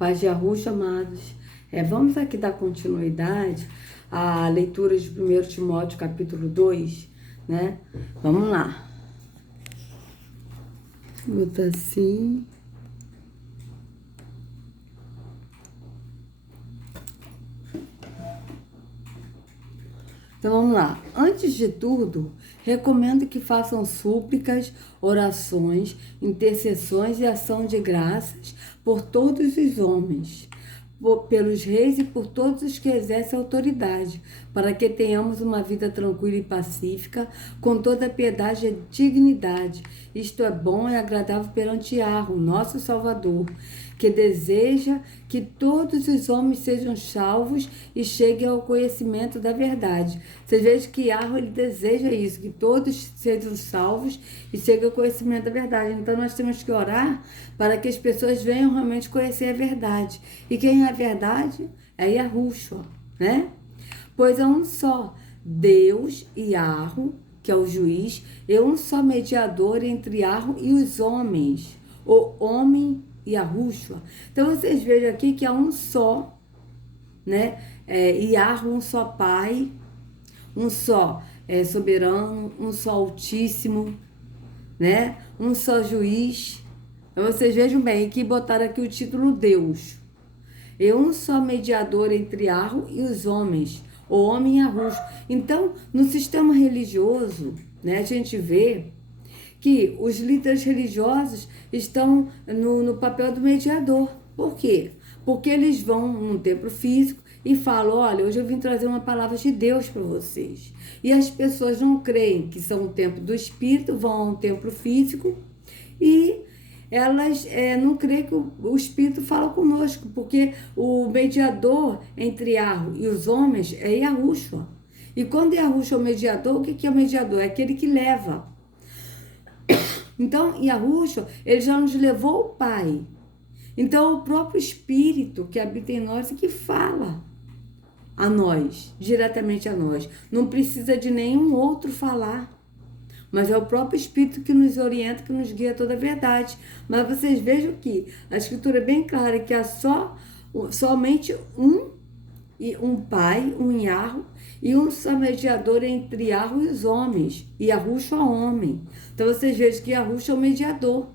Paz de Yahushua, amados. Vamos aqui dar continuidade à leitura de 1 Timóteo, capítulo 2, né? Vamos lá. Vou botar assim. Então vamos lá. Antes de tudo, recomendo que façam súplicas, orações, intercessões e ação de graças por todos os homens, pelos reis e por todos os que exercem autoridade, para que tenhamos uma vida tranquila e pacífica, com toda piedade e dignidade. Isto é bom e agradável perante Yahweh, nosso Salvador, que deseja que todos os homens sejam salvos e cheguem ao conhecimento da verdade. Vocês vejam que Yahweh, ele deseja isso, que todos sejam salvos e cheguem ao conhecimento da verdade. Então nós temos que orar para que as pessoas venham realmente conhecer a verdade. E quem é a verdade? É Yahushua, né? Pois é um só Deus, Yahweh, que é o juiz, e um só mediador entre Yahweh e os homens, o homem Yahushua. Então vocês vejam aqui que há um só, né? Yahweh, um só Pai, um só soberano, um só Altíssimo, né? Um só juiz. Então vocês vejam bem que botaram aqui o título Deus. E um só mediador entre Yahweh e os homens, o homem Yahushua. Então, no sistema religioso, né, a gente vê que os líderes religiosos estão no papel do mediador. Por quê? Porque eles vão num templo físico e falam, olha, hoje eu vim trazer uma palavra de Deus para vocês. E as pessoas não creem que são o templo do Espírito, vão a um templo físico e elas não creem que o Espírito fala conosco, porque o mediador entre Yahweh e os homens é Yahushua. E quando Yahushua é o mediador, o que é o mediador? É aquele que leva. Então, Yahushua, ele já nos levou ao Pai. Então, o próprio Espírito que habita em nós e que fala a nós, diretamente a nós. Não precisa de nenhum outro falar. Mas é o próprio Espírito que nos orienta, que nos guia a toda a verdade. Mas vocês vejam que a Escritura é bem clara que há somente um Pai, um Yahweh, e um só mediador entre Yahweh e os homens, e Yahushua é homem. Então vocês vejam que Yahushua é o mediador.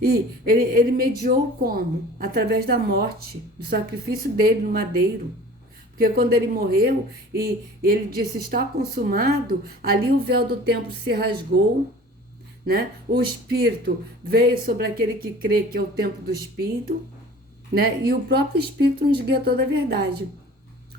E ele mediou como? Através da morte, do sacrifício dele no madeiro. Porque quando ele morreu e ele disse, está consumado, ali o véu do templo se rasgou, né? O Espírito veio sobre aquele que crê que é o templo do Espírito, né? E o próprio Espírito nos guia toda a verdade.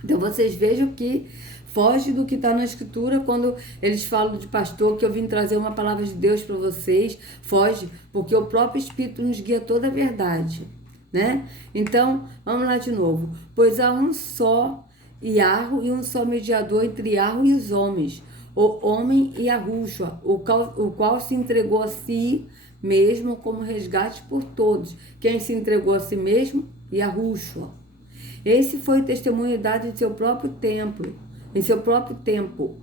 Então vocês vejam que foge do que está na Escritura quando eles falam de pastor, que eu vim trazer uma palavra de Deus para vocês. Foge, porque o próprio Espírito nos guia toda a verdade, né? Então, vamos lá de novo. Pois há um só Yahweh e um só mediador entre Yahweh e os homens, o homem Yahushua, o qual se entregou a si mesmo como resgate por todos. Quem se entregou a si mesmo? Yahushua. Esse foi o testemunho dado em seu próprio templo, em seu próprio tempo.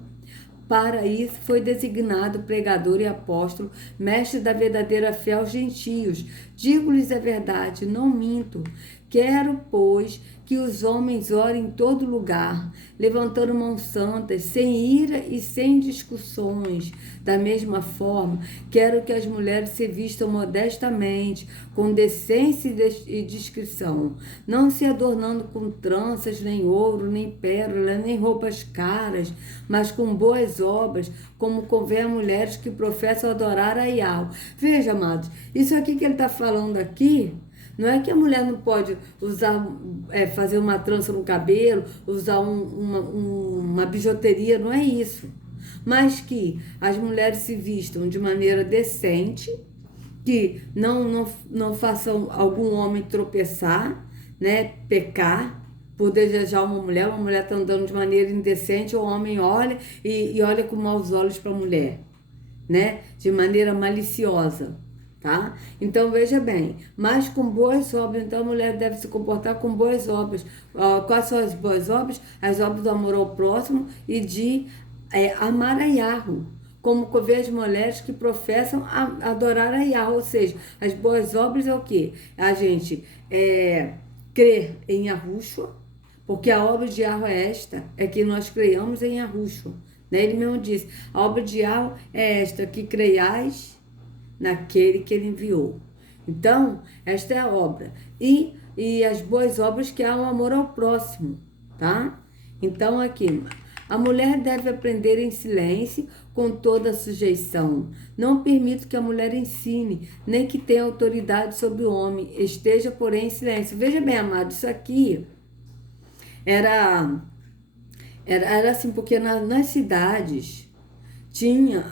Para isso foi designado pregador e apóstolo, mestre da verdadeira fé aos gentios. Digo-lhes a verdade, não minto. Quero, pois, que os homens orem em todo lugar, levantando mãos santas, sem ira e sem discussões. Da mesma forma, quero que as mulheres se vistam modestamente, com decência e discrição, não se adornando com tranças, nem ouro, nem pérola, nem roupas caras, mas com boas obras, como convém a mulheres que professam adorar a Yahweh. Veja, amados, isso aqui que ele está falando aqui, não é que a mulher não pode usar, fazer uma trança no cabelo, usar uma bijuteria, não é isso. Mas que as mulheres se vistam de maneira decente, que não façam algum homem tropeçar, né, pecar, por desejar uma mulher está andando de maneira indecente, o homem olha e olha com maus olhos para a mulher, né, de maneira maliciosa. Tá? Então veja bem, mas com boas obras. Então a mulher deve se comportar com boas obras. Quais são as boas obras? As obras do amor ao próximo e de amar a Yahweh, como vê as mulheres que professam adorar a Yahweh. Ou seja, as boas obras é o quê? A gente crer em Yahushua, porque a obra de Yahweh é esta, é que nós creiamos em Yahushua. Né? Ele mesmo disse, a obra de Yahweh é esta, que creiais naquele que ele enviou. Então, esta é a obra. E as boas obras, que há um amor ao próximo, tá? Então, aqui, a mulher deve aprender em silêncio, com toda a sujeição. Não permito que a mulher ensine, nem que tenha autoridade sobre o homem. Esteja, porém, em silêncio. Veja bem, amado, isso aqui era assim, porque nas cidades tinha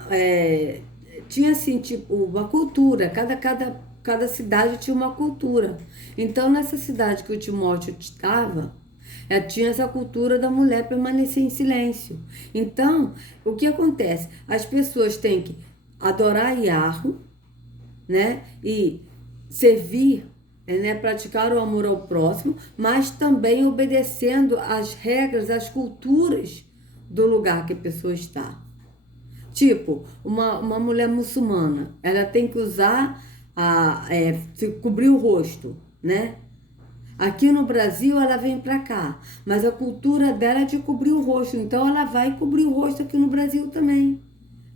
assim, tipo, uma cultura. Cada cidade tinha uma cultura. Então, nessa cidade que o Timóteo estava, tinha essa cultura da mulher permanecer em silêncio. Então, o que acontece? As pessoas têm que adorar Yahweh, né? E servir, né? Praticar o amor ao próximo, mas também obedecendo às regras, às culturas do lugar que a pessoa está. Tipo, uma mulher muçulmana, ela tem que usar, cobrir o rosto, né? Aqui no Brasil ela vem pra cá, mas a cultura dela é de cobrir o rosto, então ela vai cobrir o rosto aqui no Brasil também.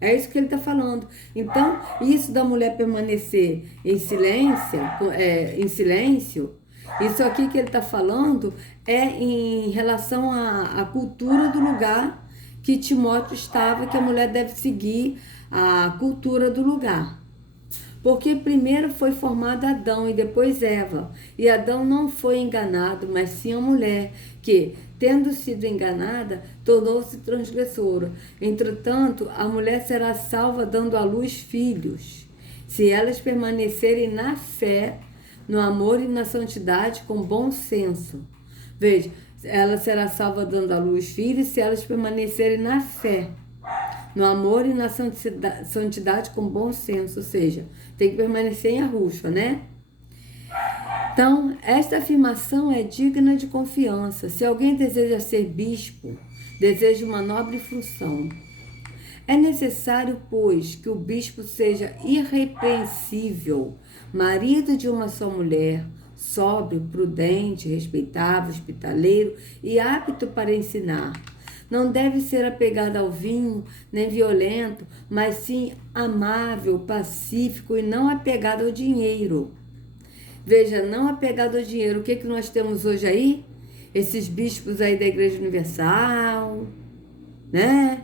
É isso que ele está falando. Então, isso da mulher permanecer em silêncio, isso aqui que ele está falando é em relação à cultura do lugar que Timóteo estava, que a mulher deve seguir a cultura do lugar. Porque primeiro foi formado Adão e depois Eva. E Adão não foi enganado, mas sim a mulher, que, tendo sido enganada, tornou-se transgressora. Entretanto, a mulher será salva dando à luz filhos, se elas permanecerem na fé, no amor e na santidade com bom senso. Veja, ela será salva dando à luz filhos, se elas permanecerem na fé, no amor e na santidade com bom senso, ou seja, tem que permanecer em Yahushua, né? Então, esta afirmação é digna de confiança. Se alguém deseja ser bispo, deseja uma nobre função. É necessário, pois, que o bispo seja irrepreensível, marido de uma só mulher, sóbrio, prudente, respeitável, hospitaleiro e apto para ensinar. Não deve ser apegado ao vinho, nem violento, mas sim amável, pacífico e não apegado ao dinheiro. Veja, não apegado ao dinheiro. O que nós temos hoje aí? Esses bispos aí da Igreja Universal, né?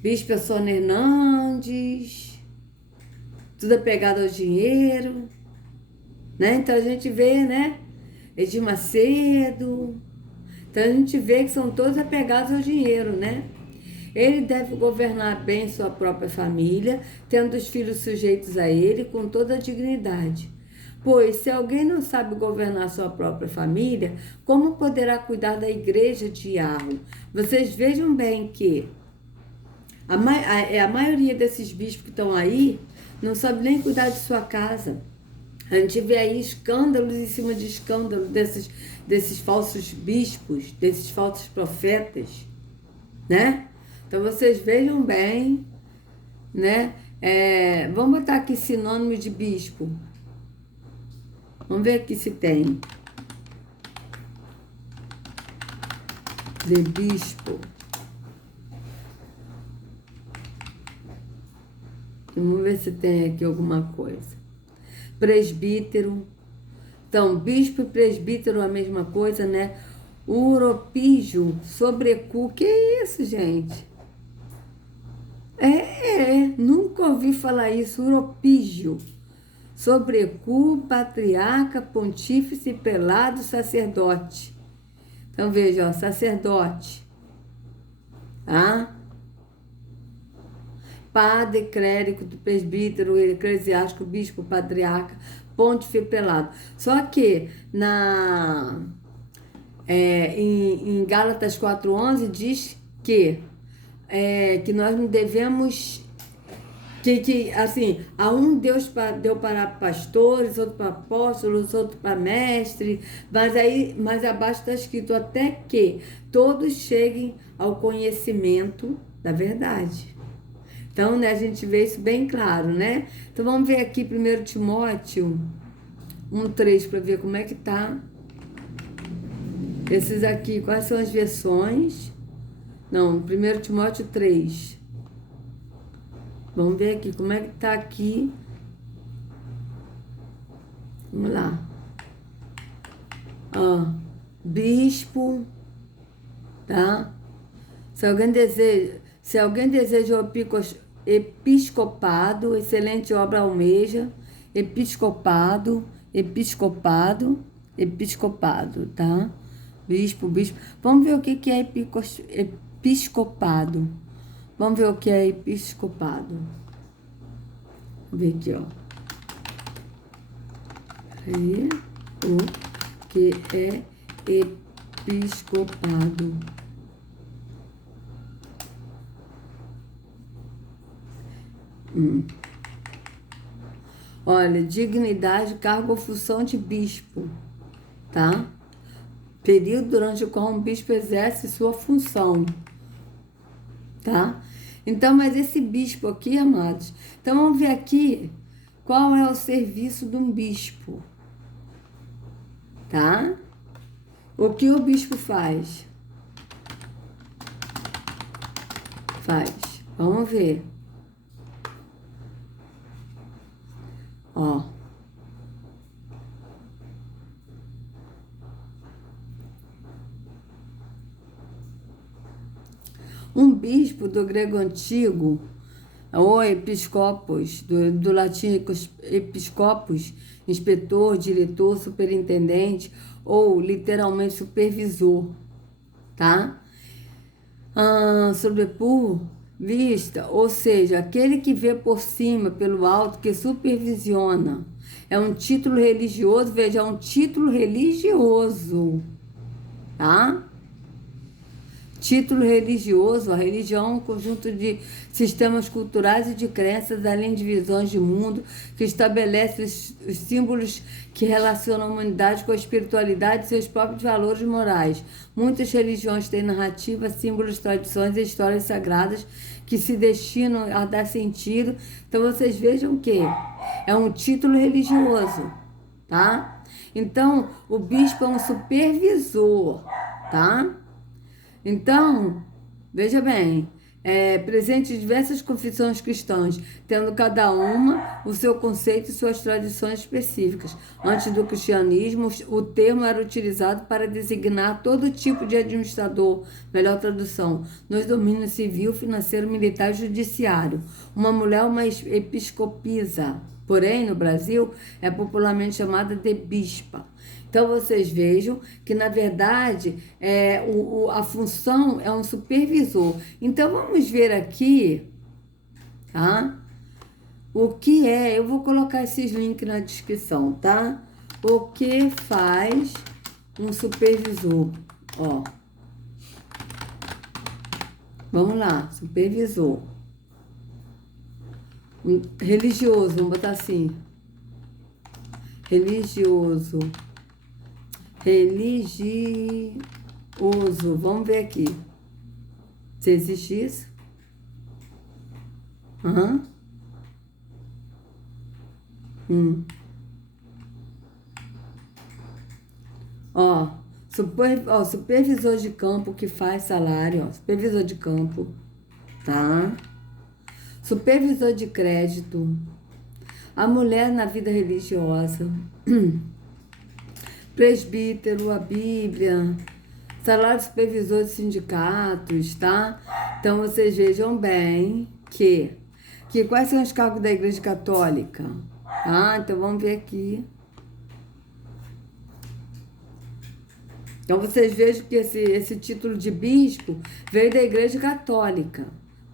Bispo Sônia Hernandes, tudo apegado ao dinheiro, né? Então a gente vê, né? Edir Macedo. Então a gente vê que são todos apegados ao dinheiro, né? Ele deve governar bem sua própria família, tendo os filhos sujeitos a ele com toda a dignidade. Pois, se alguém não sabe governar sua própria família, como poderá cuidar da igreja de Yahweh? Vocês vejam bem que a maioria desses bispos que estão aí não sabe nem cuidar de sua casa. A gente vê aí escândalos em cima de escândalos desses falsos bispos, desses falsos profetas, né? Então vocês vejam bem, né? Vamos botar aqui sinônimo de bispo. Vamos ver aqui se tem. De bispo. Vamos ver se tem aqui alguma coisa. Presbítero. Então, bispo e presbítero é a mesma coisa, né? Uropígio, sobrecu. Que isso, gente? Nunca ouvi falar isso. Uropígio. Sobrecu, patriarca, pontífice, prelado, sacerdote. Então, veja, ó, sacerdote. Tá? Padre, clérigo, presbítero, eclesiástico, bispo, patriarca, pontífice, prelado. Só que em Gálatas 4:11 diz que nós não devemos, assim, a um Deus deu para pastores, outro para apóstolos, outro para mestre, mas abaixo está escrito até que todos cheguem ao conhecimento da verdade. Então, né, a gente vê isso bem claro, né? Então, vamos ver aqui 1 Timóteo 1:3 para ver como é que tá. Esses aqui, quais são as versões? Não, 1 Timóteo 3. Vamos ver aqui como é que tá aqui. Vamos lá. Ó, bispo, tá? Se alguém deseja o episcopado, excelente obra almeja, episcopado, tá? Bispo. Vamos ver o que é episcopado. Vamos ver o que é episcopado. Vamos ver aqui, ó. Aí, o que é episcopado. Olha, dignidade, cargo ou função de bispo, tá? Período durante o qual um bispo exerce sua função, tá? Então, mas esse bispo aqui, amados, então vamos ver aqui qual é o serviço de um bispo, tá? O que o bispo faz? Vamos ver. Ó. Um bispo do grego antigo, ou episcopos, do latim episcopos, inspetor, diretor, superintendente, ou literalmente supervisor, tá? Sobrepor vista, ou seja, aquele que vê por cima, pelo alto, que supervisiona. É um título religioso, veja, é um título religioso, tá? Título religioso, a religião é um conjunto de sistemas culturais e de crenças, além de visões de mundo, que estabelece os símbolos que relacionam a humanidade com a espiritualidade e seus próprios valores morais. Muitas religiões têm narrativa, símbolos, tradições e histórias sagradas que se destinam a dar sentido. Então vocês vejam que é um título religioso, tá? Então o bispo é um supervisor, tá? Então, veja bem, presente em diversas confissões cristãs, tendo cada uma o seu conceito e suas tradições específicas. Antes do cristianismo, o termo era utilizado para designar todo tipo de administrador, melhor tradução, nos domínios civil, financeiro, militar e judiciário. Uma mulher, uma episcopisa, porém, no Brasil, é popularmente chamada de bispa. Então, vocês vejam que, na verdade, a função é um supervisor. Então, vamos ver aqui, tá? O que é, eu vou colocar esses links na descrição, tá? O que faz um supervisor, ó. Vamos lá, supervisor. Religioso, vamos botar assim. Religioso, vamos ver aqui se existe isso. Ó, supervisor de campo que faz salário, ó, supervisor de campo, tá? Supervisor de crédito, a mulher na vida religiosa, presbítero, a Bíblia, salário supervisor de sindicatos, tá? Então, vocês vejam bem que quais são os cargos da Igreja Católica, tá? Então, vamos ver aqui. Então, vocês vejam que esse título de bispo veio da Igreja Católica,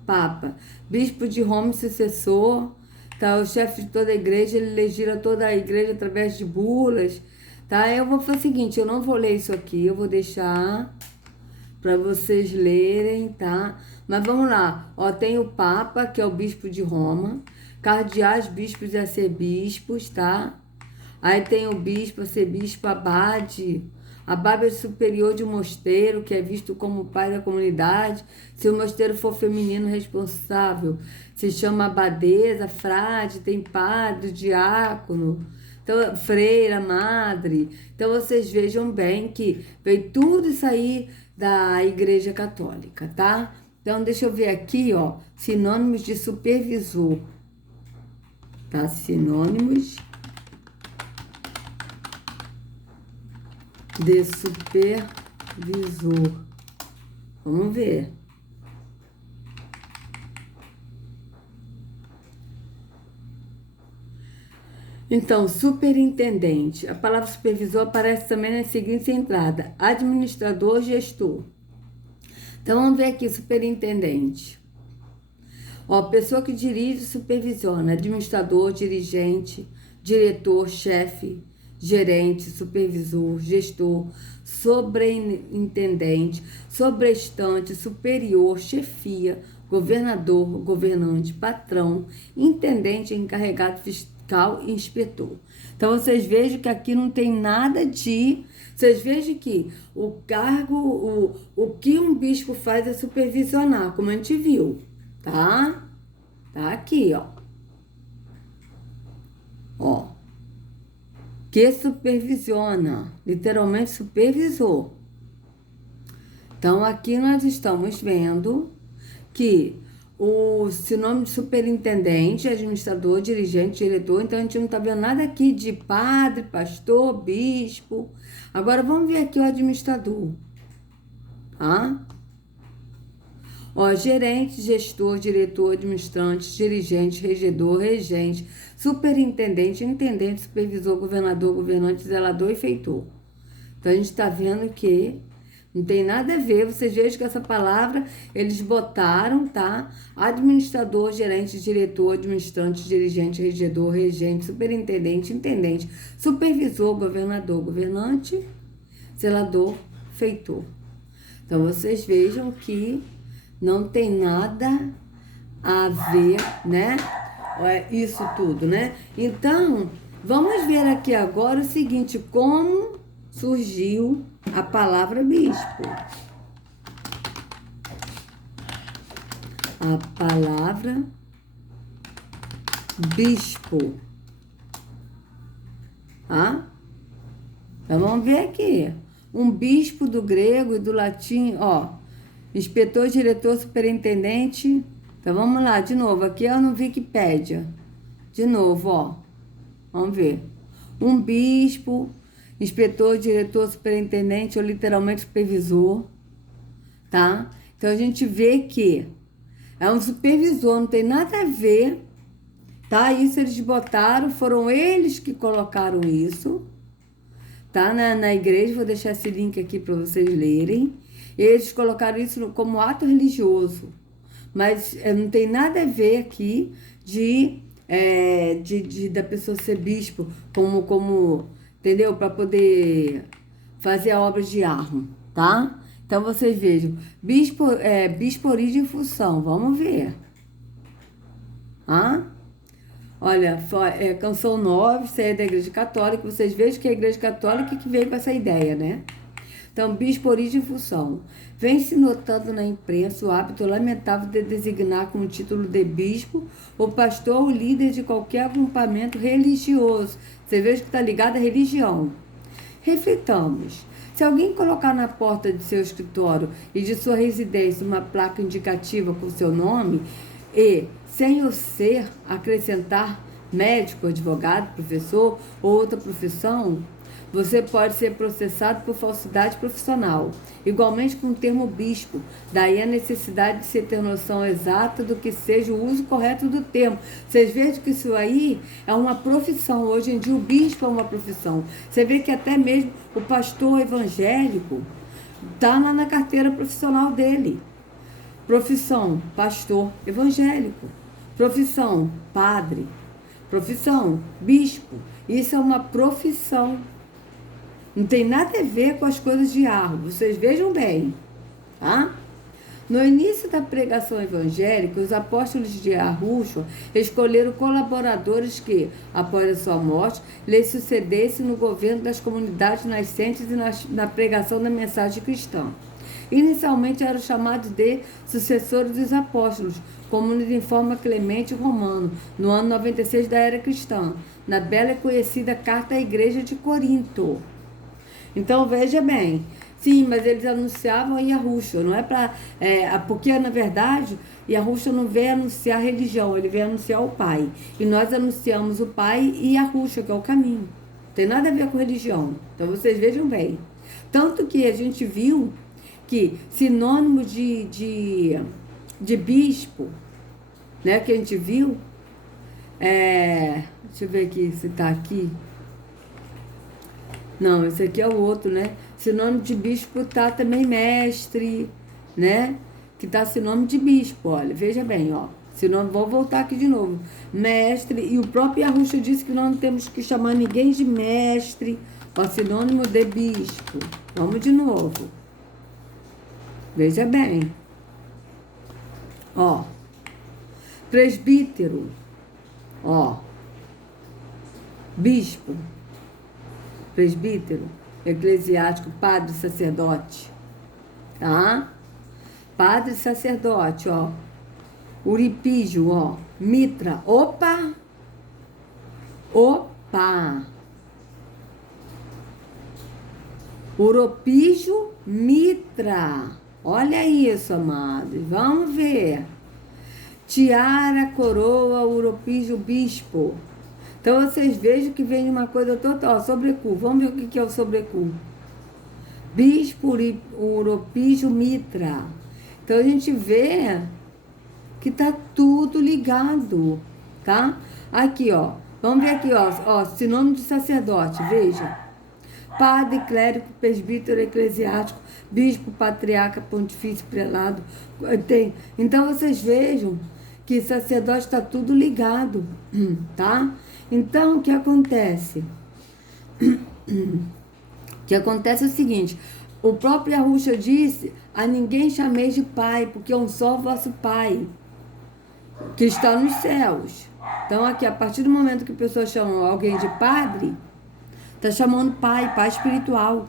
Papa. Bispo de Roma, sucessor, tá? O chefe de toda a igreja, ele legisla toda a igreja através de bulas, tá? Eu vou fazer o seguinte, eu não vou ler isso aqui, eu vou deixar para vocês lerem, tá? Mas vamos lá, ó, tem o Papa, que é o bispo de Roma, cardeais, bispos e arcebispos, tá? Aí tem o bispo, arcebispo, abade, A Baba é superior de um mosteiro, que é visto como pai da comunidade. Se o mosteiro for feminino responsável, se chama abadesa, frade, tem padre, diácono, então, freira, madre. Então, vocês vejam bem que veio tudo isso aí da Igreja Católica, tá? Então, deixa eu ver aqui, ó, sinônimos de supervisor, tá? Sinônimos de supervisor. Vamos ver. Então, superintendente. A palavra supervisor aparece também na seguinte entrada: administrador, gestor. Então, vamos ver aqui, superintendente. Ó, pessoa que dirige e supervisiona: administrador, dirigente, diretor, chefe, gerente, supervisor, gestor, sobreintendente, sobrestante, superior, chefia, governador, governante, patrão, intendente, encarregado fiscal e inspetor. Então, vocês vejam que aqui não tem nada de... Vocês vejam que o cargo, o que um bispo faz é supervisionar, como a gente viu, tá? Tá aqui, ó. Ó. Que supervisiona, literalmente supervisor. Então, aqui nós estamos vendo que o sinônimo de superintendente, administrador, dirigente, diretor. Então, a gente não está vendo nada aqui de padre, pastor, bispo. Agora, vamos ver aqui o administrador, tá? Ó, gerente, gestor, diretor, administrante, dirigente, regedor, regente, superintendente, intendente, supervisor, governador, governante, zelador e feitor. Então, a gente está vendo que não tem nada a ver. Vocês vejam que essa palavra eles botaram, tá? Administrador, gerente, diretor, administrante, dirigente, regedor, regente, superintendente, intendente, supervisor, governador, governante, zelador, feitor. Então, vocês vejam que não tem nada a ver, né? Isso tudo, né? Então, vamos ver aqui agora o seguinte: como surgiu a palavra bispo. A palavra bispo. Tá? Então, vamos ver aqui. Um bispo do grego e do latim, ó. Inspetor, diretor, superintendente. Então, vamos lá, de novo. Aqui é no Wikipédia. De novo, ó. Vamos ver. Um bispo, inspetor, diretor, superintendente ou literalmente supervisor, tá? Então, a gente vê que é um supervisor, não tem nada a ver, tá? Isso eles botaram, foram eles que colocaram isso, tá? Na igreja, vou deixar esse link aqui para vocês lerem. Eles colocaram isso como ato religioso, mas não tem nada a ver aqui da pessoa ser bispo, como entendeu? Para poder fazer a obra de Arro, tá? Então, vocês vejam, bispo, origem e função, vamos ver. Olha, canção 9, isso é da Igreja Católica, vocês vejam que é a Igreja Católica que veio com essa ideia, né? Então, bispo, origem e função. Vem se notando na imprensa o hábito lamentável de designar com o título de bispo o pastor ou líder de qualquer agrupamento religioso. Você veja que está ligado à religião. Reflitamos. Se alguém colocar na porta de seu escritório e de sua residência uma placa indicativa com seu nome e, sem o ser, acrescentar médico, advogado, professor ou outra profissão, você pode ser processado por falsidade profissional, igualmente com o termo bispo. Daí a necessidade de se ter noção exata do que seja o uso correto do termo. Vocês vejam que isso aí é uma profissão. Hoje em dia o bispo é uma profissão. Você vê que até mesmo o pastor evangélico está lá na carteira profissional dele. Profissão, pastor evangélico. Profissão, padre. Profissão, bispo. Isso é uma profissão. Não tem nada a ver com as coisas de Arro. Vocês vejam bem, tá? No início da pregação evangélica, os apóstolos de Yahushua escolheram colaboradores que, após a sua morte, lhes sucedessem no governo das comunidades nascentes e na pregação da mensagem cristã. Inicialmente eram chamados de sucessores dos apóstolos, como nos informa Clemente Romano, no ano 96 da era cristã, na bela e conhecida Carta à Igreja de Corinto. Então, veja bem, sim, mas eles anunciavam a Yahushua, não é para... porque, na verdade, Yahushua não veio anunciar a religião, ele veio anunciar o Pai. E nós anunciamos o Pai e Yahushua, que é o caminho. Não tem nada a ver com religião. Então, vocês vejam bem. Tanto que a gente viu que sinônimo de bispo, né, que a gente viu, deixa eu ver aqui se está aqui. Não, esse aqui é o outro, né? Sinônimo de bispo tá também mestre, né? Que tá sinônimo de bispo, olha, veja bem, ó. Sinônimo, vou voltar aqui de novo. Mestre, e o próprio Yahushua disse que nós não temos que chamar ninguém de mestre, ó, sinônimo de bispo. Vamos de novo. Veja bem. Ó. Presbítero. Ó. Bispo. Presbítero, eclesiástico, padre, sacerdote, tá? Padre, sacerdote, ó. Uripígio, ó. Mitra, opa! Uropígio, mitra. Olha isso, amados. Vamos ver. Tiara, coroa, uropígio, bispo. Então, vocês vejam que vem uma coisa total, sobrecu. Vamos ver o que é o sobrecu. Bispo, uropígio, mitra. Então, a gente vê que tá tudo ligado, tá? Aqui, ó. Vamos ver aqui, ó. Sinônimo de sacerdote, veja. Padre, clérigo, presbítero, eclesiástico, bispo, patriarca, pontifício, prelado. Tem. Então, vocês vejam que sacerdote está tudo ligado, tá? Então, o que acontece? O que acontece é o seguinte, o próprio Yahushua disse, a ninguém chameis de pai, porque é um só vosso pai, que está nos céus. Então, aqui, a partir do momento que a pessoa chama alguém de padre, está chamando pai espiritual.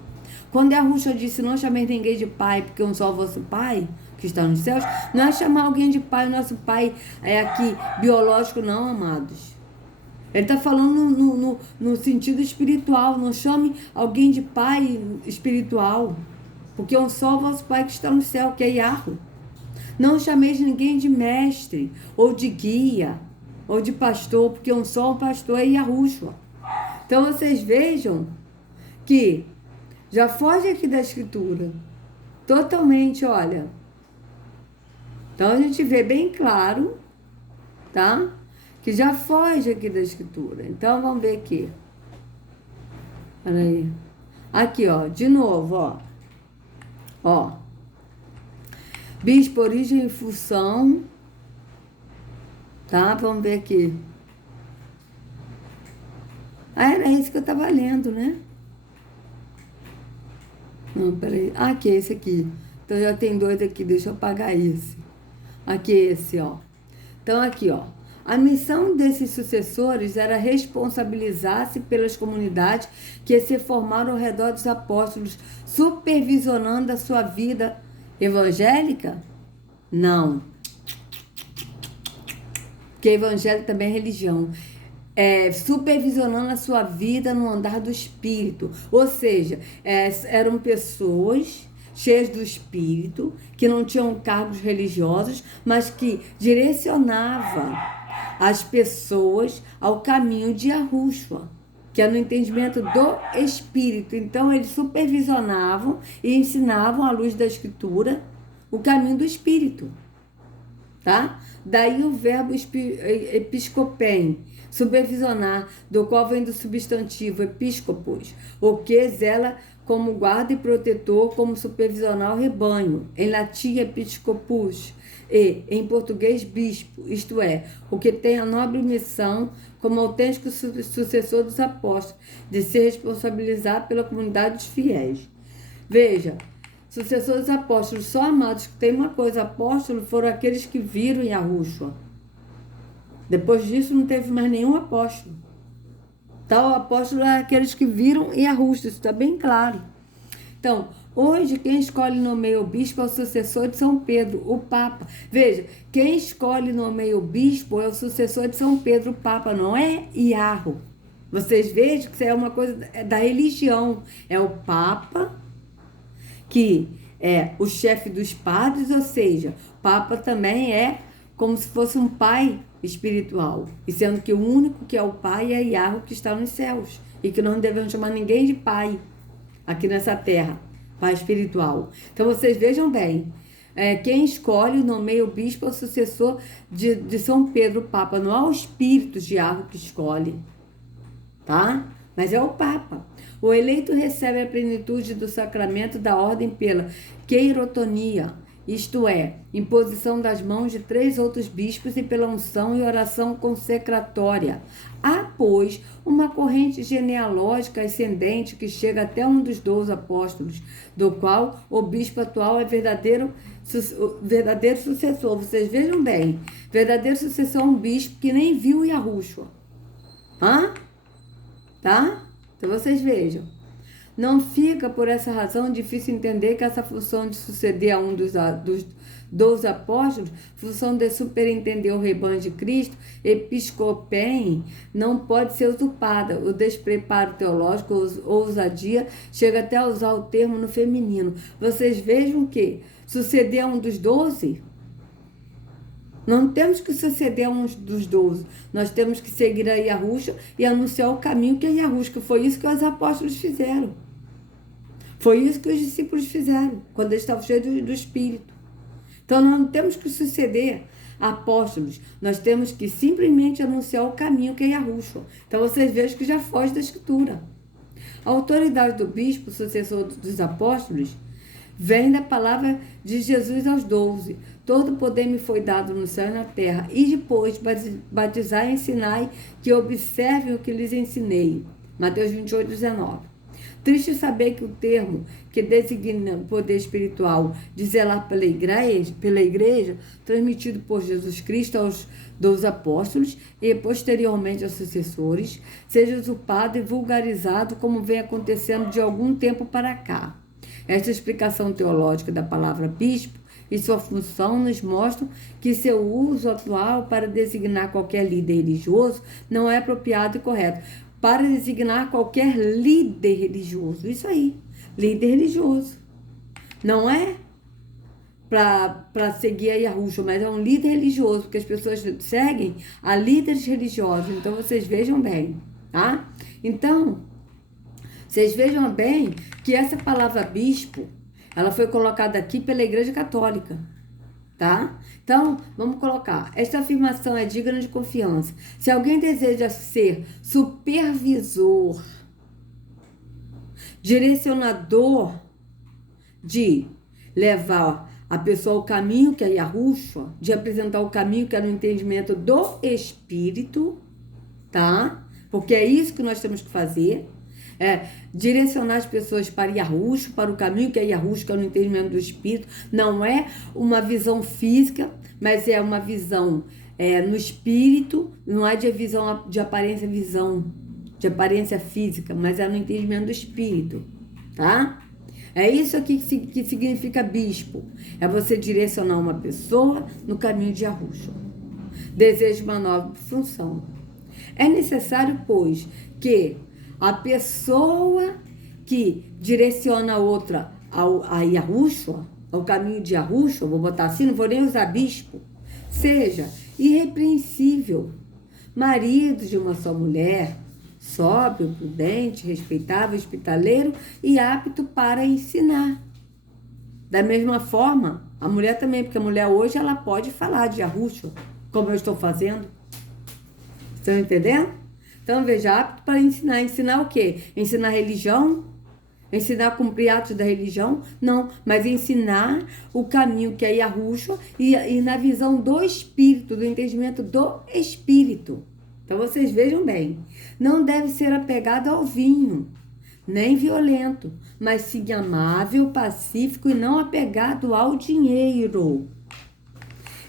Quando Yahushua disse, não chameis ninguém de pai, porque é um só vosso pai, que está nos céus, não é chamar alguém de pai, nosso pai é aqui biológico, não, amados. Ele está falando no sentido espiritual. Não chame alguém de pai espiritual, porque é um só o vosso pai que está no céu, que é Yahweh. Não chameis ninguém de mestre, ou de guia, ou de pastor, porque um só o pastor é Yahushua. Então vocês vejam que já foge aqui da escritura. Totalmente, olha. Então a gente vê bem claro, tá? Que já foge aqui da escritura. Então, vamos ver aqui. Peraí. Aqui, ó. De novo, ó. Ó. Bispo, origem e função. Tá? Vamos ver aqui. Ah, era isso que eu tava lendo, né? Não, peraí. Ah, aqui, esse aqui. Então, já tem dois aqui. Deixa eu apagar esse. Aqui, esse, ó. Então, aqui, ó. A missão desses sucessores era responsabilizar-se pelas comunidades que se formaram ao redor dos apóstolos, supervisionando a sua vida evangélica? Não. Porque evangélico também é religião. Supervisionando a sua vida no andar do Espírito. Ou seja, eram pessoas cheias do Espírito, que não tinham cargos religiosos, mas que direcionavam as pessoas ao caminho de Yahushua, que é no entendimento do Espírito. Então, eles supervisionavam e ensinavam, à luz da Escritura, o caminho do Espírito. Tá? Daí o verbo episcopem, supervisionar, do qual vem do substantivo episcopos, o que zela como guarda e protetor, como supervisionar o rebanho. Em latim, episcopus, e em português, bispo, isto é, o que tem a nobre missão, como autêntico sucessor dos apóstolos, de se responsabilizar pela comunidade dos fiéis. Veja, sucessores dos apóstolos, só amados, que tem uma coisa, apóstolos foram aqueles que viram Yahushua. Depois disso não teve mais nenhum apóstolo. Então, o apóstolo é aqueles que viram Yahushua, isso está bem claro. Então, hoje quem escolhe e nomeia o bispo é o sucessor de São Pedro, o Papa. Veja, quem escolhe e nomeia o bispo é o sucessor de São Pedro, o Papa, não é Iarro. Vocês vejam que isso é uma coisa da religião. É o Papa, que é o chefe dos padres, ou seja, o Papa também é como se fosse um pai espiritual. E sendo que o único que é o pai é Iarro, que está nos céus. E que nós não devemos chamar ninguém de pai aqui nessa terra, pai espiritual. Então vocês vejam bem, quem escolhe e nomeia o bispo é o sucessor de São Pedro, o Papa. Não é o espírito de Iarro que escolhe, tá? Mas é o Papa. O eleito recebe a plenitude do sacramento da ordem pela queirotonia, isto é, imposição das mãos de 3 outros bispos e pela unção e oração consecratória. Há, pois, uma corrente genealógica ascendente que chega até um dos 12 apóstolos, do qual o bispo atual é verdadeiro sucessor. Vocês vejam bem, verdadeiro sucessor é um bispo que nem viu Yahushua. Tá? Então vocês vejam. Não fica, por essa razão, difícil entender que essa função de suceder a um dos 12 apóstolos, função de superintender o rebanho de Cristo, episcopem, não pode ser usurpada. O despreparo teológico, ousadia, chega até a usar o termo no feminino. Vocês vejam que suceder a um dos 12... Não temos que suceder a um dos 12. Nós temos que seguir a Yahushua e anunciar o caminho que é Yahushua. Foi isso que os apóstolos fizeram. Foi isso que os discípulos fizeram, quando eles estavam cheios do Espírito. Então, nós não temos que suceder a apóstolos. Nós temos que simplesmente anunciar o caminho que é Yahushua. Então, vocês vejam que já foge da Escritura. A autoridade do bispo, sucessor dos apóstolos, vem da palavra de Jesus aos 12. Todo poder me foi dado no céu e na terra. E depois batizar e ensinar que observem o que lhes ensinei. Mateus 28, 19. Triste saber que o termo que designa o poder espiritual de zelar pela igreja, transmitido por Jesus Cristo aos 12 apóstolos e posteriormente aos sucessores, seja usurpado e vulgarizado como vem acontecendo de algum tempo para cá. Esta explicação teológica da palavra bispo e sua função nos mostram que seu uso atual para designar qualquer líder religioso não é apropriado e correto. Para designar qualquer líder religioso, isso aí, líder religioso. Não é para seguir a Yahushua, mas é um líder religioso, porque as pessoas seguem a líderes religiosos. Então, vocês vejam bem, tá? Então, vocês vejam bem que essa palavra bispo, ela foi colocada aqui pela Igreja Católica, tá? Então, vamos colocar. Esta afirmação é digna de confiança. Se alguém deseja ser supervisor, direcionador de levar a pessoa ao caminho que é Yahushua, de apresentar o caminho que é no entendimento do Espírito, tá? Porque é isso que nós temos que fazer. Direcionar as pessoas para Yahushua, para o caminho que é Yahushua, que é no entendimento do Espírito. Não é uma visão física, mas é uma visão no Espírito. Não é de visão de aparência física, mas é no entendimento do Espírito, tá? É isso aqui que significa bispo. É você direcionar uma pessoa no caminho de Yahushua. Deseja uma nova função. É necessário, pois, que a pessoa que direciona a outra a Yahushua, ao caminho de Yahushua, vou botar assim, não vou nem usar bispo, seja irrepreensível, marido de uma só mulher, sóbrio, prudente, respeitável, hospitaleiro e apto para ensinar. Da mesma forma, a mulher também, porque a mulher hoje ela pode falar de Yahushua, como eu estou fazendo. Estão entendendo? Então, veja, apto para ensinar. Ensinar o quê? Ensinar religião? Ensinar a cumprir atos da religião? Não, mas ensinar o caminho que é Yahushua e na visão do Espírito, do entendimento do Espírito. Então, vocês vejam bem. Não deve ser apegado ao vinho, nem violento, mas sim amável, pacífico e não apegado ao dinheiro.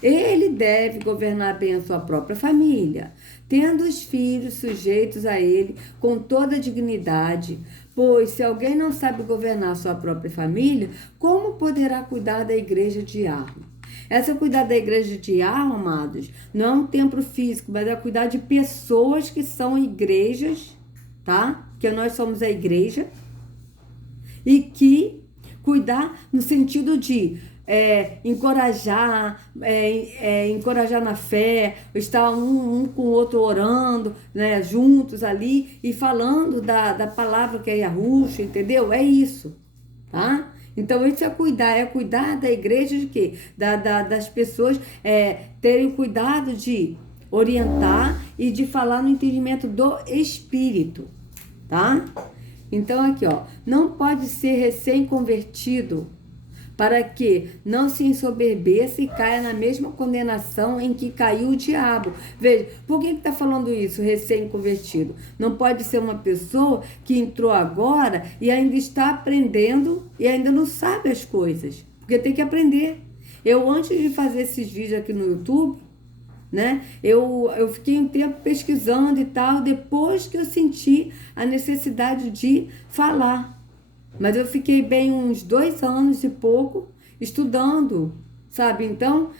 Ele deve governar bem a sua própria família, tendo os filhos sujeitos a ele com toda a dignidade, pois se alguém não sabe governar a sua própria família, como poderá cuidar da igreja de Arro? Essa cuidar da igreja de Arro, amados, não é um templo físico, mas é cuidar de pessoas que são igrejas, tá? Que nós somos a igreja, e que cuidar no sentido de encorajar, encorajar na fé, estar um com o outro orando, né, juntos ali e falando da palavra que é Yahushua, entendeu? É isso, tá? Então isso é cuidar da igreja de quê? Das pessoas terem cuidado de orientar e de falar no entendimento do Espírito, tá? Então aqui, ó, não pode ser recém-convertido para que não se ensoberbeça e caia na mesma condenação em que caiu o diabo. Veja, por que está falando isso, recém-convertido? Não pode ser uma pessoa que entrou agora e ainda está aprendendo e ainda não sabe as coisas, porque tem que aprender. Eu, antes de fazer esses vídeos aqui no YouTube, né, eu fiquei um tempo pesquisando e tal, depois que eu senti a necessidade de falar. Mas eu fiquei bem uns 2 anos e pouco estudando, sabe? Então,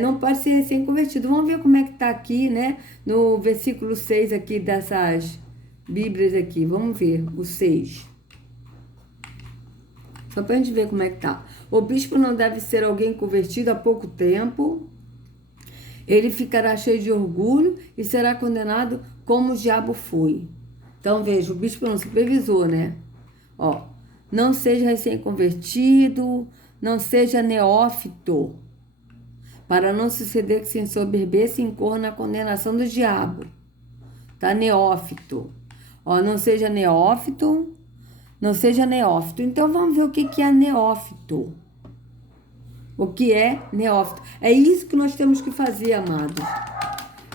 não pode ser recém-convertido. Vamos ver como é que está aqui, né? No versículo 6 aqui dessas Bíblias aqui. Vamos ver o 6. Só para a gente ver como é que tá. O bispo não deve ser alguém convertido há pouco tempo. Ele ficará cheio de orgulho e será condenado como o diabo foi. Então, veja, o bispo não supervisou, né? Ó. Não seja recém-convertido, não seja neófito, para não suceder que se ensoberbeça e incorra na condenação do diabo. Tá? Neófito. Ó, não seja neófito, não seja neófito. Então, vamos ver o que é neófito. O que é neófito? É isso que nós temos que fazer, amados.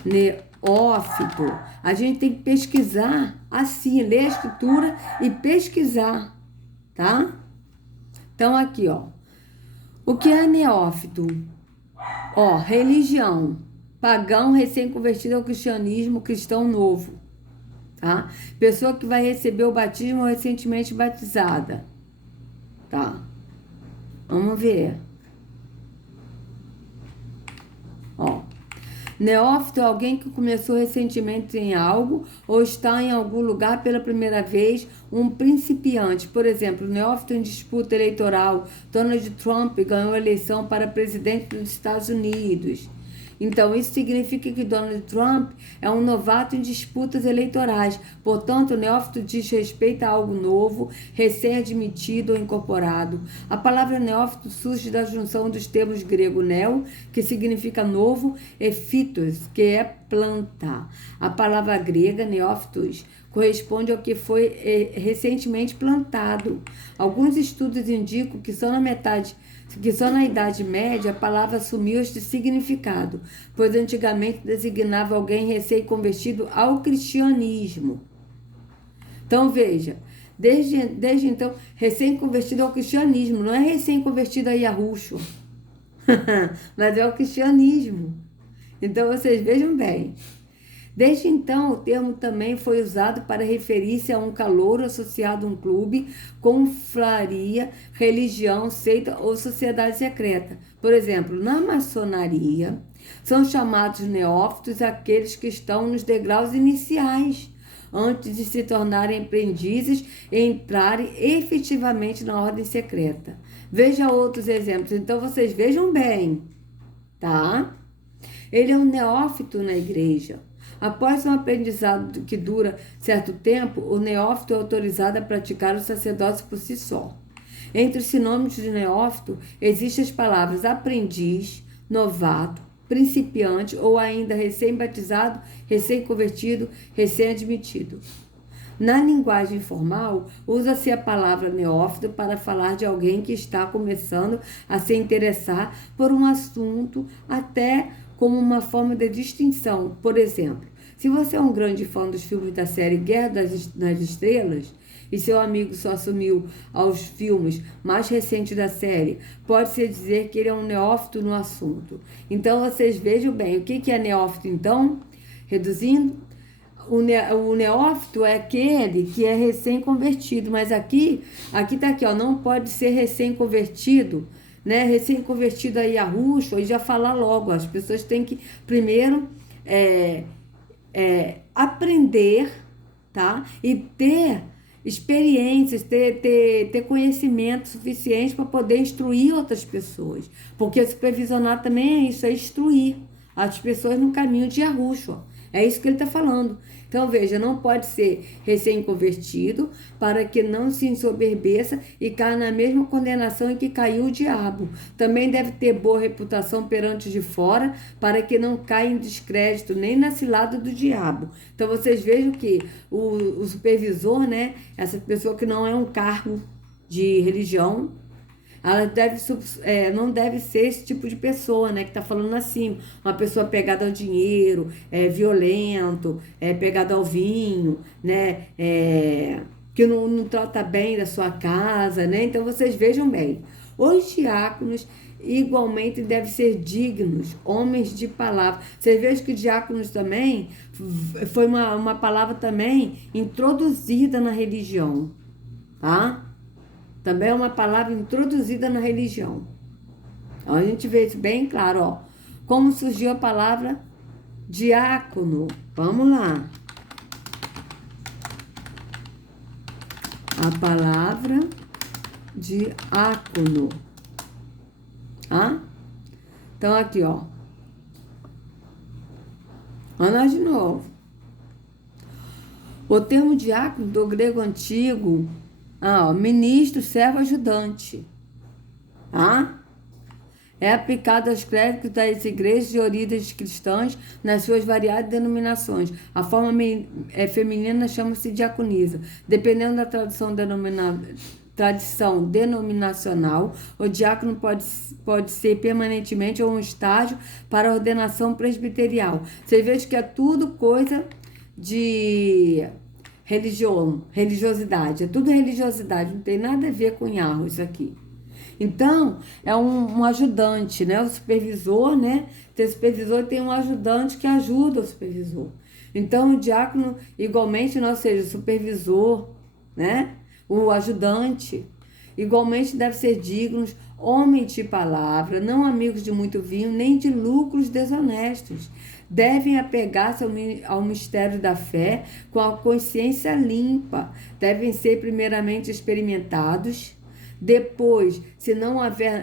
Neófito. A gente tem que pesquisar assim, ler a escritura e pesquisar. Tá? Então, aqui, ó. O que é neófito? Ó, religião. Pagão recém-convertido ao cristianismo, cristão novo. Tá? Pessoa que vai receber o batismo recentemente batizada. Tá? Vamos ver. Ó. Neófito é alguém que começou recentemente em algo ou está em algum lugar pela primeira vez, um principiante. Por exemplo, neófito em disputa eleitoral. Donald Trump ganhou a eleição para presidente dos Estados Unidos. Então, isso significa que Donald Trump é um novato em disputas eleitorais. Portanto, o neófito diz respeito a algo novo, recém-admitido ou incorporado. A palavra neófito surge da junção dos termos grego neo, que significa novo, e phytos, que é planta. A palavra grega neófitos corresponde ao que foi recentemente plantado. Alguns estudos indicam que só na Idade Média a palavra assumiu este significado, pois antigamente designava alguém recém-convertido ao cristianismo. Então veja, desde então, recém-convertido ao cristianismo, não é recém-convertido a Yahushua, mas é ao cristianismo. Então vocês vejam bem. Desde então, o termo também foi usado para referir-se a um calouro associado a um clube, confraria, religião, seita ou sociedade secreta. Por exemplo, na maçonaria, são chamados neófitos aqueles que estão nos degraus iniciais, antes de se tornarem aprendizes e entrarem efetivamente na ordem secreta. Veja outros exemplos. Então, vocês vejam bem, tá? Ele é um neófito na igreja. Após um aprendizado que dura certo tempo, o neófito é autorizado a praticar o sacerdócio por si só. Entre os sinônimos de neófito, existem as palavras aprendiz, novato, principiante ou ainda recém-batizado, recém-convertido, recém-admitido. Na linguagem formal, usa-se a palavra neófito para falar de alguém que está começando a se interessar por um assunto, até como uma forma de distinção. Por exemplo, se você é um grande fã dos filmes da série Guerra nas Estrelas, e seu amigo só assumiu aos filmes mais recentes da série, pode-se dizer que ele é um neófito no assunto. Então, vocês vejam bem, o que é neófito, então? Reduzindo, o neófito é aquele que é recém-convertido, mas aqui tá aqui, ó, não pode ser recém-convertido, né? Recém-convertido aí a Yahusha, e já falar logo, as pessoas têm que primeiro aprender, tá? E ter experiências, ter conhecimento suficiente para poder instruir outras pessoas. Porque supervisionar também é isso, é instruir as pessoas no caminho de Yahusha. É isso que ele está falando. Então, veja, não pode ser recém-convertido para que não se ensoberbeça e caia na mesma condenação em que caiu o diabo. Também deve ter boa reputação perante de fora para que não caia em descrédito nem na cilada do diabo. Então, vocês vejam que o supervisor, né, essa pessoa que não é um cargo de religião, ela não deve ser esse tipo de pessoa, né, que está falando assim, uma pessoa pegada ao dinheiro, violento, pegada ao vinho, né, que não trata bem da sua casa, né? Então vocês vejam bem, os diáconos igualmente devem ser dignos, homens de palavra. Vocês vejam que diáconos também foi uma palavra também introduzida na religião, tá? Também é uma palavra introduzida na religião. Então, a gente vê isso bem claro, ó. Como surgiu a palavra diácono. Vamos lá. A palavra diácono. Tá? Então, aqui, ó. Vamos lá de novo. O termo diácono do grego antigo... ministro, servo, ajudante, tá? É aplicado aos clérigos das igrejas e oridas cristãs nas suas variadas denominações. A forma feminina chama-se diaconisa. Dependendo da tradição denominacional, o diácono pode ser permanentemente ou um estágio para a ordenação presbiterial. Vocês vejam que é tudo coisa de... religiosidade, é tudo religiosidade, não tem nada a ver com Yahweh isso aqui. Então, é um ajudante, né? O supervisor, né? Tem supervisor e tem um ajudante que ajuda o supervisor. Então, o diácono, igualmente, ou seja, o supervisor, né? O ajudante, igualmente deve ser dignos, homens de palavra, não amigos de muito vinho, nem de lucros desonestos. Devem apegar-se ao mistério da fé com a consciência limpa. Devem ser primeiramente experimentados. Depois, se não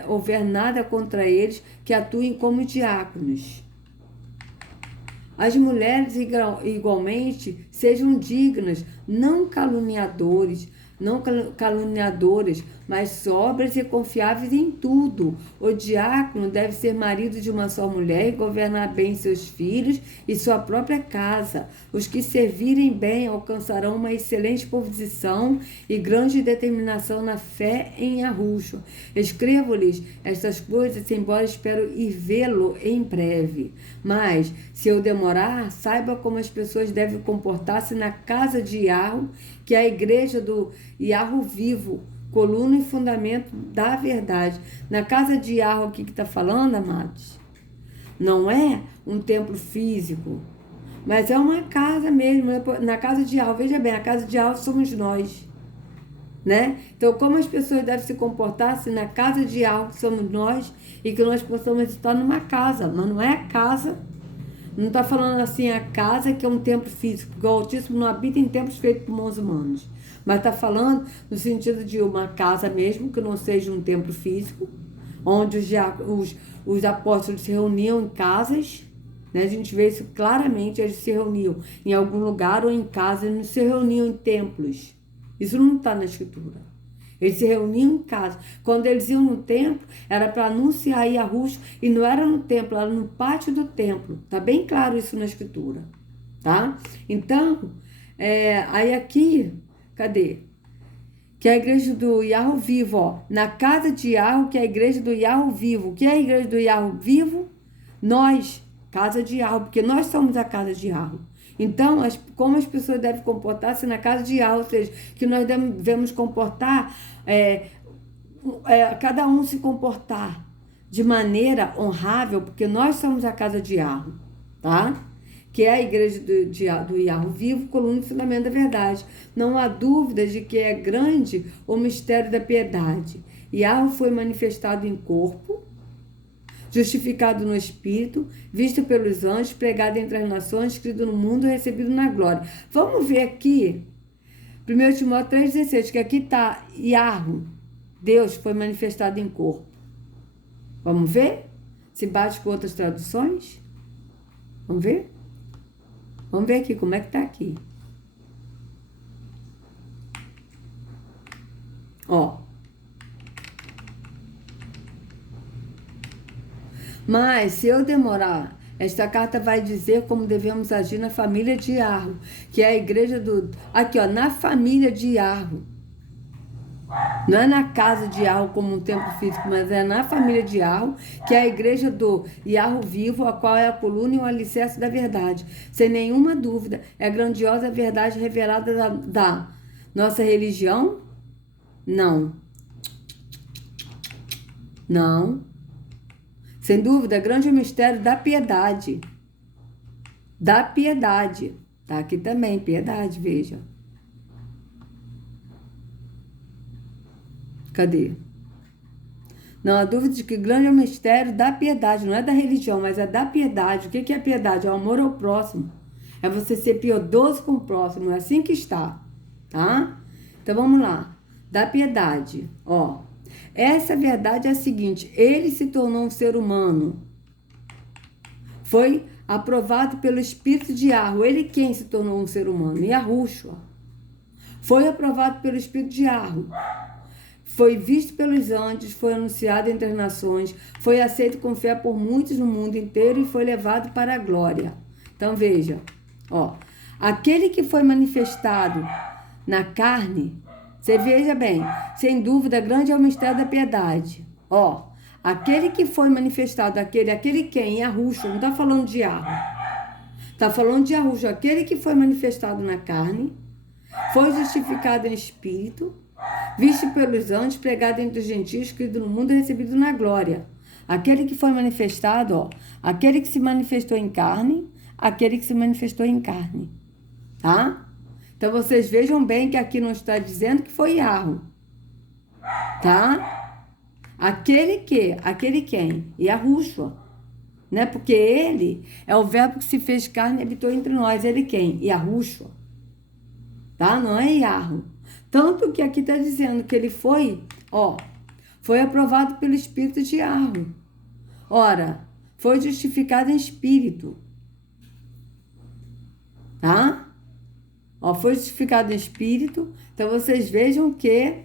houver nada contra eles, que atuem como diáconos. As mulheres, igualmente, sejam dignas, não caluniadoras, mas sóbrias e confiáveis em tudo. O diácono deve ser marido de uma só mulher e governar bem seus filhos e sua própria casa. Os que servirem bem alcançarão uma excelente posição e grande determinação na fé em Yahusha. Escrevo-lhes estas coisas, embora espero ir vê-lo em breve. Mas, se eu demorar, saiba como as pessoas devem comportar-se na casa de Yahweh, que é a igreja do Yahweh vivo, coluna e fundamento da verdade. Na casa de Yahweh aqui que está falando, amados, não é um templo físico, mas é uma casa mesmo. Na casa de Yahweh, veja bem, a casa de Yahweh somos nós, né? Então, como as pessoas devem se comportar se na casa de Yahweh somos nós e que nós possamos estar numa casa, mas não é a casa. Não está falando assim a casa que é um templo físico, porque o Altíssimo não habita em templos feitos por mãos humanas. Mas está falando no sentido de uma casa mesmo, que não seja um templo físico, onde os apóstolos se reuniam em casas, né? A gente vê isso claramente, eles se reuniam em algum lugar ou em casa, eles não se reuniam em templos. Isso não está na Escritura. Eles se reuniam em casa. Quando eles iam no templo, era para anunciar Yahusha, e não era no templo, era no pátio do templo. Está bem claro isso na Escritura, tá? Então, aí aqui, cadê? Que é a igreja do Yahweh vivo, ó. Na casa de Yahweh, que é a igreja do Yahweh vivo. O que é a igreja do Yahweh vivo? Nós, casa de Yahweh, porque nós somos a casa de Yahweh. Então, como as pessoas devem comportar-se na casa de Yahweh, ou seja, que nós devemos comportar, cada um se comportar de maneira honrável, porque nós somos a casa de Yahweh, tá? Que é a igreja do Yahweh vivo, coluna e fundamento da verdade. Não há dúvida de que é grande o mistério da piedade. Yahweh foi manifestado em corpo, justificado no Espírito, visto pelos anjos, pregado entre as nações, escrito no mundo, recebido na glória. Vamos ver aqui, 1 Timóteo 3,16, que aqui está Yahweh, Deus foi manifestado em corpo. Vamos ver? Se bate com outras traduções? Vamos ver? Vamos ver aqui, como é que está aqui. Ó. Mas, se eu demorar, esta carta vai dizer como devemos agir na família de Yahweh, que é a igreja do... Aqui, ó, na família de Yahweh. Não é na casa de Yahweh como um templo físico, mas é na família de Yahweh, que é a igreja do Yahweh vivo, a qual é a coluna e o alicerce da verdade. Sem nenhuma dúvida, é a grandiosa verdade revelada da nossa religião? Não. Não. Sem dúvida, grande é o mistério da piedade. Da piedade. Tá aqui também, piedade, veja. Cadê? Não há dúvida de que grande é o mistério da piedade. Não é da religião, mas é da piedade. O que é piedade? É o amor ao próximo. É você ser piedoso com o próximo. É assim que está. Tá? Então, vamos lá. Da piedade. Ó. Essa verdade é a seguinte. Ele se tornou um ser humano. Foi aprovado pelo Espírito de Yahweh. Ele quem se tornou um ser humano? Yahushua. Foi aprovado pelo Espírito de Yahweh. Foi visto pelos anjos, foi anunciado entre as nações, foi aceito com fé por muitos no mundo inteiro e foi levado para a glória. Então veja, ó, aquele que foi manifestado na carne, você veja bem, sem dúvida grande é o mistério da piedade. Ó, aquele que foi manifestado, aquele quem? Yahushua, não está falando de Yahweh. Está falando de Yahushua, aquele que foi manifestado na carne, foi justificado em espírito, visto pelos anjos, pregado entre os gentios, escrito no mundo e recebido na glória. Aquele que foi manifestado, ó, aquele que se manifestou em carne, aquele que se manifestou em carne. Tá? Então vocês vejam bem que aqui não está dizendo que foi Yahweh. Tá? Aquele quem? Yahushua. Né? Porque ele é o verbo que se fez carne e habitou entre nós. Ele quem? Yahushua. Tá? Não é Yahweh. Tanto que aqui está dizendo que ele foi, ó, foi aprovado pelo Espírito de Yahweh. Ora, foi justificado em Espírito. Tá? Ó, foi justificado em Espírito. Então, vocês vejam que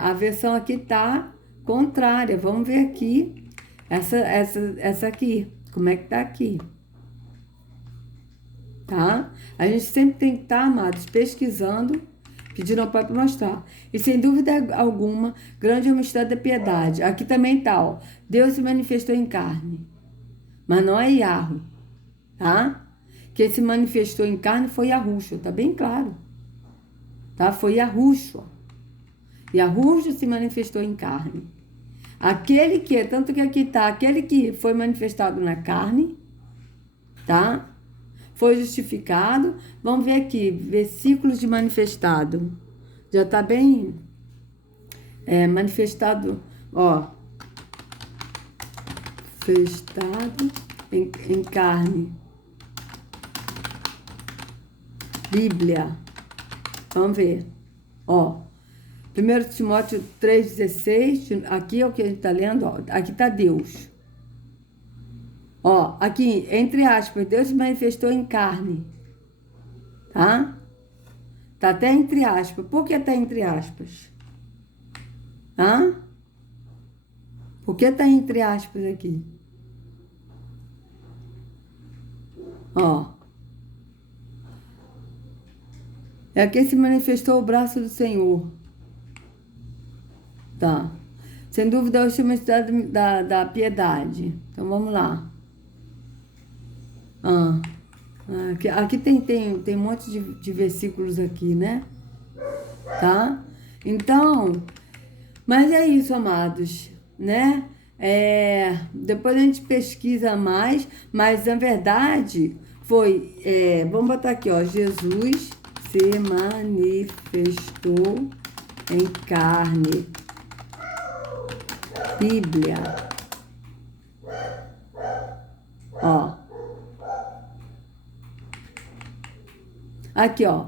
a versão aqui está contrária. Vamos ver aqui, essa aqui. Como é que está aqui? Tá? A gente sempre tem que estar, amados, pesquisando, pedindo ao Pai para mostrar. E sem dúvida alguma, grande é o mistério da piedade. Aqui também tá, ó. Deus se manifestou em carne. Mas não é Yahweh. Tá? Quem se manifestou em carne foi Yahushua. Tá bem claro. Tá? Foi Yahushua. Yahushua se manifestou em carne. Aquele que, tanto que aqui tá, aquele que foi manifestado na carne, tá? Foi justificado. Vamos ver aqui, versículos de manifestado. Já está bem manifestado, ó. Manifestado em carne. Bíblia. Vamos ver. Ó. 1 Timóteo 3,16. Aqui é o que a gente está lendo, ó. Aqui está Deus. Ó, aqui, entre aspas, Deus se manifestou em carne. Tá? Tá até entre aspas. Por que tá entre aspas? Hã? Por que tá entre aspas aqui? Ó. É aqui se manifestou o braço do Senhor. Tá. Sem dúvida, é o mistério da piedade. Então, vamos lá. Aqui tem um monte de versículos aqui, né? Tá? Então, mas é isso, amados, né? Depois a gente pesquisa mais, mas na verdade foi, vamos botar aqui, ó, Jesus se manifestou em carne. Bíblia. Ó. Aqui, ó.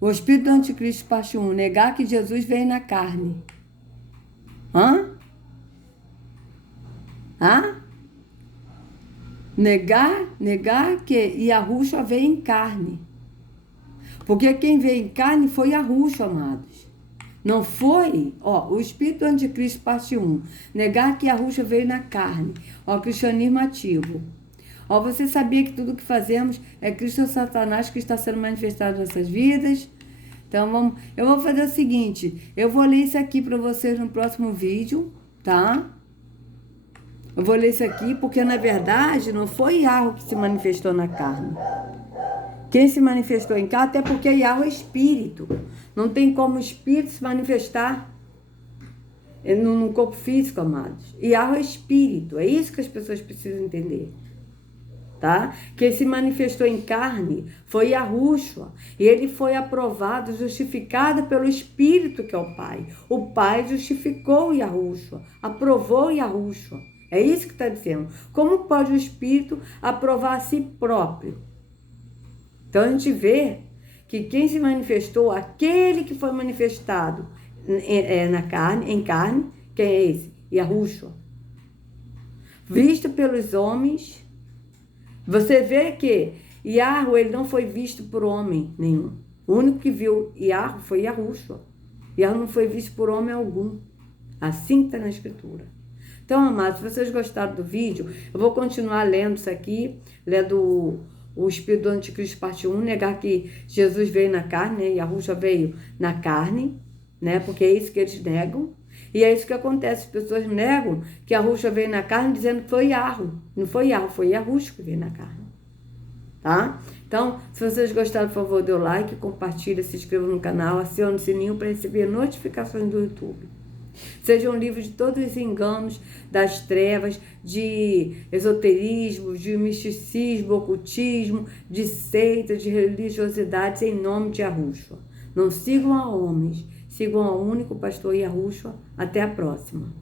O Espírito do Anticristo, parte 1. Negar que Jesus veio na carne. Negar que Yahushua veio em carne. Porque quem veio em carne foi Yahushua, amados. Não foi, ó, o Espírito do Anticristo, parte 1. Negar que Yahushua veio na carne. Ó, cristianismo ativo. Ó, você sabia que tudo que fazemos é Cristo ou Satanás que está sendo manifestado nessas vidas? Então, eu vou fazer o seguinte, eu vou ler isso aqui para vocês no próximo vídeo, tá? Eu vou ler isso aqui porque, na verdade, não foi Yahweh que se manifestou na carne. Quem se manifestou em carne, até porque Yahweh é espírito. Não tem como o espírito se manifestar no corpo físico, amados. Yahweh é espírito. É isso que as pessoas precisam entender. Tá? Quem se manifestou em carne foi Yahushua. E ele foi aprovado, justificado pelo Espírito que é o Pai. O Pai justificou Yahushua, aprovou Yahushua. É isso que está dizendo. Como pode o Espírito aprovar a si próprio? Então a gente vê que quem se manifestou, aquele que foi manifestado em carne, quem é esse? Yahushua. Visto pelos homens. Você vê que Yahweh, ele não foi visto por homem nenhum. O único que viu Yahweh foi Yahushua. Yahweh não foi visto por homem algum. Assim está na Escritura. Então, amados, se vocês gostaram do vídeo, eu vou continuar lendo isso aqui, lendo o Espírito do Anticristo, parte 1, negar que Jesus veio na carne, né? Yahushua veio na carne, né? Porque é isso que eles negam. E é isso que acontece, as pessoas negam que Yahushua veio na carne dizendo que foi Yahweh. Não foi Yahweh, foi Yahushua que veio na carne. Tá? Então, se vocês gostaram, por favor, dê o like, compartilha, se inscreva no canal, acione o sininho para receber notificações do YouTube. Sejam livres de todos os enganos das trevas, de esoterismo, de misticismo, ocultismo, de seitas, de religiosidades, em nome de Yahushua. Não sigam a homens, sigam ao único pastor Yahushua. Até a próxima.